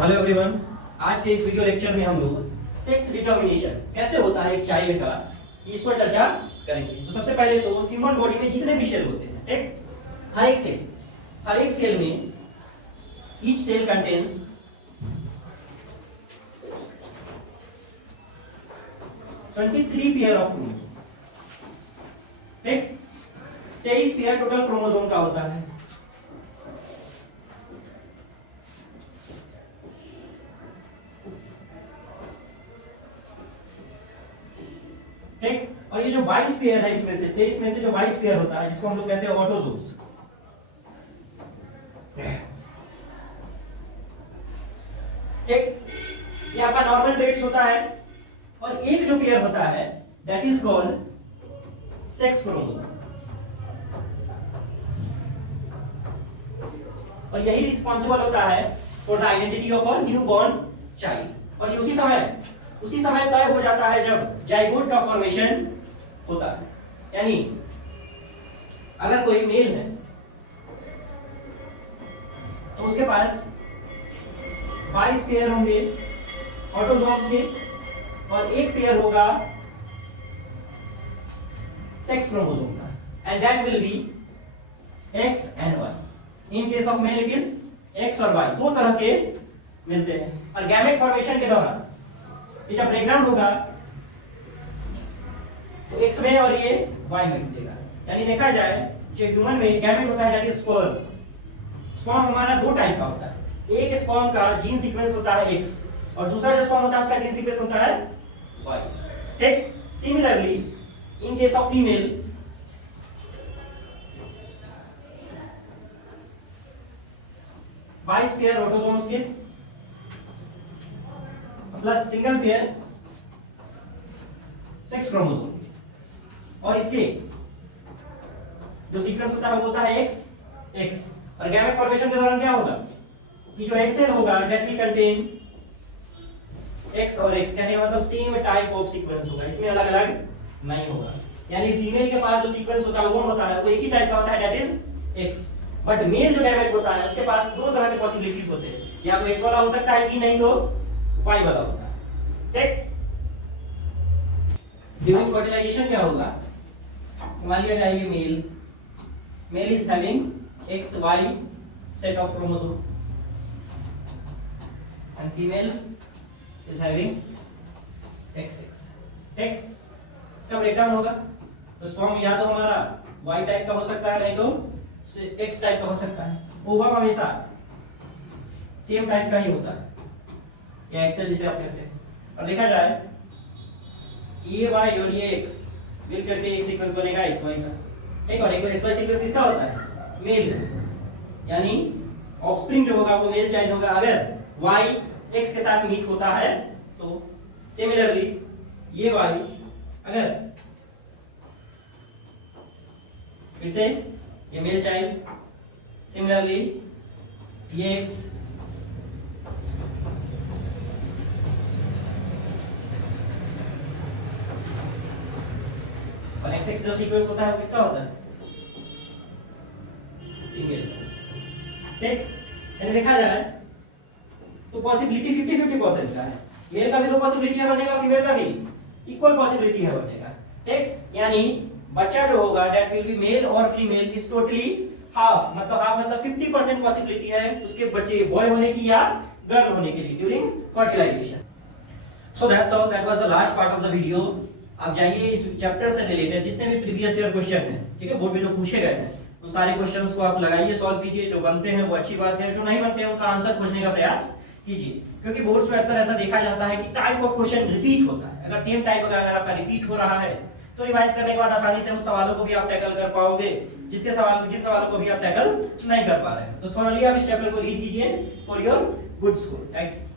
Hello everyone, आज के इस वीडियो लेक्चर में हम लोग सेक्स डिटर्मिनेशन कैसे होता है एक चाइल्ड का, इस पर चर्चा करेंगे। तो सबसे पहले तो ह्यूमन बॉडी में जितने भी सेल होते हैं, ठीक, हर एक सेल में each cell contains 23 pair of chromosome, ठीक, 23 पेयर टोटल क्रोमोसोम का होता है। ठीक, और ये जो 22 पेयर है इसमें से 23 में से जो 22 पेयर होता है जिसको हम लोग कहते हैं ऑटोजोम्स, ठीक, ये आपका नॉर्मल ट्रेट्स होता है। और एक जो पेयर होता है that is called sex chromosome, और यही रिस्पांसिबल होता है for the identity of a new born child. और ये उसी समय तय हो जाता है जब जाइगोट का फॉर्मेशन होता है। यानी अगर कोई मेल है तो उसके पास 22 पेयर होंगे ऑटोजोम्स के और एक पेयर होगा सेक्स क्रोमोसोम का, and that will be X and Y. In case of male it is X और वाई, दो तरह के मिलते हैं। और गैमेट फॉर्मेशन के दौरान ये जब ब्रेकडाउन होगा तो एक्स में और ये वाई में मिलेगा। यानी देखा जाए जो ह्यूमन में गैमेट होता है दैट इज स्पर्म। स्पर्म हमारा दो टाइप का होता है, एक स्पर्म का जीन सीक्वेंस होता है एक्स और दूसरा जो स्पर्म होता है उसका जीन सीक्वेंस होता है वाई, ठीक। Similarly in case of female बाईस पेयर ऑटोसोम्स के plus single pair sex chromosome, और इसके जो सीक्वेंस होता है वो होता है एक्स। और गैमेट फॉर्मेशन के दौरान क्या होगा कि जो एक्स सेल होगा दैट विल कंटेन एक्स और एक्स, कहने का मतलब सेम टाइप ऑफ सीक्वेंस होगा, इसमें अलग अलग नहीं होगा। यानी फीमेल के पास जो सीक्वेंस होता है वो एक ही टाइप का होता है that is X. But male जो गैमेट होता है उसके पास दो तरह के पॉसिबिलिटीज होते हैं, या तो एक्स वाला हो सकता है जी, नहीं तो वाई वाला होता है, ठीक। ड्यूरिंग फर्टिलाइजेशन क्या होगा, मान लिया जाए ये male is having X Y set of chromosome and female is having X X, ठीक। इसका ब्रेकडाउन होगा तो स्पर्म या तो हमारा वाई टाइप का हो सकता है नहीं तो एक्स टाइप का हो सकता है। ओवम हमेशा सेम टाइप का ही होता है, या एक्सेल जिसे आप कहते हैं। और देखा जाए ये वाई और ये एक्स मिल करके एक सीक्वेंस बनेगा एक्स वाई का, ठीक। और एक एक्स वाई सीक्वेंस किसका होता है मेल, यानी ऑफस्प्रिंग जो होगा वो मेल चाइल्ड होगा अगर वाई एक्स के साथ मीट होता है तो। सिमिलरली ये वाई अगर फिर से ये मेल चाइल्ड, सिमिलरली ये एक्स और एक्स एक्स जो सीक्वेंस होता है वो किसका होता है फीमेल, ठीक। यानी देखा जाए तो पॉसिबिलिटी 50-50% का है। मेल का भी दो पॉसिबिलिटी है बनने का, फीमेल का भी इक्वल पॉसिबिलिटी है बनने का, ठीक। यानी बच्चा जो होगा दैट विल बी मेल और फीमेल इज टोटली हाफ मतलब 50% पॉसिबिलिटी है उसके बच्चे बॉय होने की या गर्ल होने के लिए during fertilization. So that's all, that was the last part of the video. आप जाइए इस चैप्टर से रिलेटेड जितने भी प्रीवियस ईयर क्वेश्चन हैं, ठीक है, बोर्ड में जो पूछे गए हैं उन सारे क्वेश्चंस को आप लगाइए, सॉल्व कीजिए। जो बनते हैं वो अच्छी बात है, जो नहीं बनते हैं उनका आंसर खोजने का प्रयास कीजिए। क्योंकि बोर्ड्स में अक्सर ऐसा देखा जाता है कि टाइप ऑफ क्वेश्चन रिपीट होता है। अगर सेम टाइप का अगर आपका रिपीट हो रहा है तो रिवाइज करने के बाद आसानी से उन सवालों को भी आप टैकल कर पाओगे जिन सवालों को भी आप टैकल नहीं कर पा रहे हैं। तो थोड़ा आप इस चैप्टर को रीड कीजिए for your good score. Thank you.